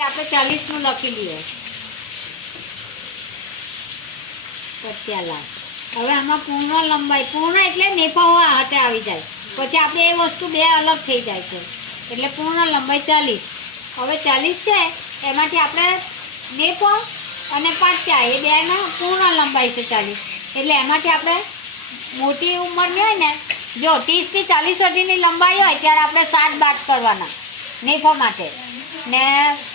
આપણે 40 લખી લઈએ પટિયાલા। હવે આમાં પૂર્ણ લંબાઈ, પૂર્ણ એટલે નેફો હાથે આવી જાય, પછી આપણે એ વસ્તુ બે અલગ થઈ જાય છે, એટલે પૂર્ણ લંબાઈ 40। હવે 40 છે એમાંથી આપણે નેફો અને પાટિયા એ બેનો પૂર્ણ લંબાઈ છે 40, એટલે એમાંથી આપણે મોટી ઉંમરની હોય ને, જો 30 થી 40 સુધીની લંબાઈ હોય ત્યારે આપણે 7 બાદ કરવાના નેફો માટે, ને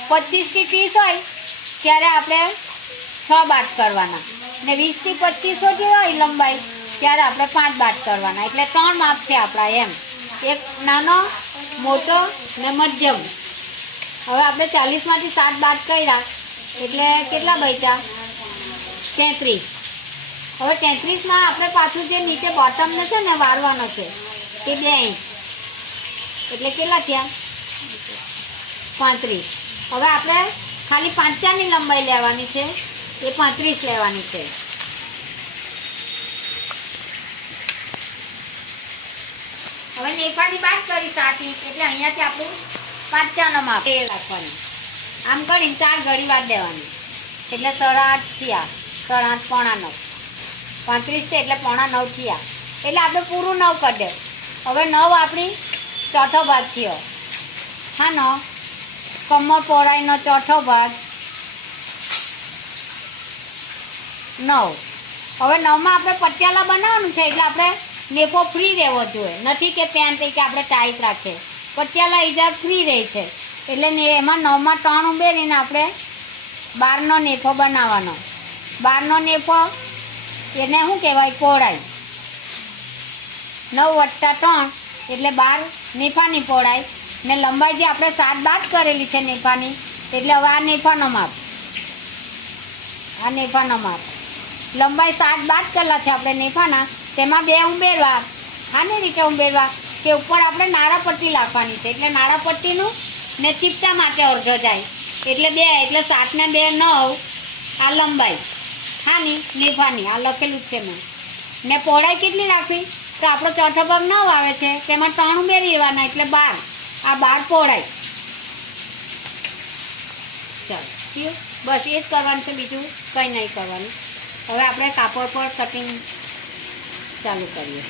25 થી 30 હોય ત્યારે આપણે 6 બાદ કરવાના, ને 20 થી 25 સુધી હોય લંબાઈ ત્યારે આપણે 5 બાદ કરવાના, એટલે 3 માપ છે આપણા એમ, એક નાનો, મોટો ને મધ્યમ। હવે આપણે 40 માંથી 7 બાદ કર્યા એટલે કેટલા બચ્યા? 33। હવે 33માં આપણે પાછું જે નીચે બોટમને છે ને વાળવાનો છે એ 2 ઇંચ, એટલે કેટલા થયા? 35। હવે આપણે ખાલી પાંચાની લંબાઈ લેવાની છે, એ 35 લેવાની છે। હવે નેફાની બાદ કરી 7 ઇંચ, એટલે અહીંયાથી આપણું પાંચાનો માપ એ રાખવાનું, આમ કરીને 4 ઘડી વાર દેવાની, એટલે 8.5 થયા, 8.5 પોણા 9, 35 છે એટલે પોણા 9 થયા, એટલે આપણે પૂરું 9 કરી દે। હવે 9 આપણી ચોથો ભાગ થયો, હા નો કમર પહોળાઈનો ચોથો ભાગ 9। હવે 9માં આપણે પટિયાલા બનાવવાનું છે, એટલે આપણે નેફો ફ્રી રહેવો જોઈએ, નથી કે પેન્ટ કે આપણે ટાઈટ રાખીએ, પટિયાલા ઈજાર ફ્રી રહે છે, એટલે એમાં 9માં 3 ઉમેરીને આપણે 12નો નેફો બનાવવાનો। 12નો નેફો એને શું કહેવાય? પહોળાઈ। 9 + 3 એટલે 12 નેફાની પહોળાઈ, ને લંબાઈ જે આપણે 7 બાદ કરેલી છે નેફાની, એટલે હવે આ નેફાનો માપ, આ નેફાનો માપ, લંબાઈ 7 બાદ કરેલા છે આપણે નેફાના, તેમાં 2 ઉમેરવા, આની રીતે ઉમેરવા કે ઉપર આપણે નાળા પટ્ટી રાખવાની છે, એટલે નાળા પટ્ટીનું ને ચીપટા માટે અડધો જાય, એટલે 2, એટલે 7 ને 2 9, આ લંબાઈ હાની નેફાની, આ લખેલું જ છે મેં, ને પહોળાઈ કેટલી રાખવી? તો આપણો ચોથો ભાગ 9 આવે છે, તેમાં 3 ઉમેરી દેવાના, એટલે 12, આ 12 પહોળાઈ। ચાલો થયું, બસ એ જ કરવાનું છે, બીજું કંઈ નહીં કરવાનું। હવે આપણે કાપડ પર કટિંગ ચાલુ કરીએ।